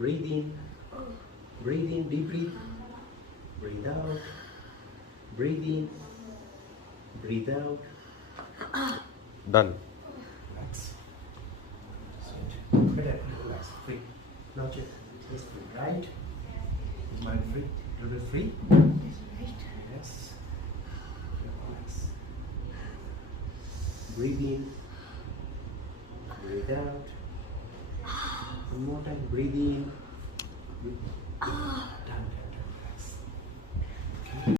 Breathe in. Breathe in. Deep breathe. Breathe out. Breathe in. Breathe out. Done. Relax. Sit. Relax. Free. Now just free. Right? Is mind free? Is it free? Yes. Relax. Breathe in. Breathe out. One more time. Breathe in. Breathe.